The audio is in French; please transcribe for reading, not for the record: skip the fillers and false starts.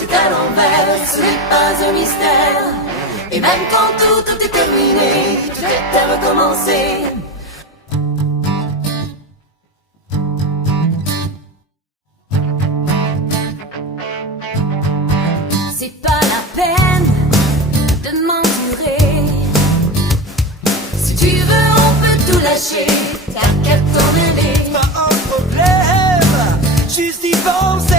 tout est à l'envers, ce n'est pas un mystère. Et même quand tout est terminé, tout est à recommencer. C'est pas la peine de m'endurer. Si tu veux, on peut tout lâcher. T'as qu'à t'en aller. Pas un problème, juste y penser.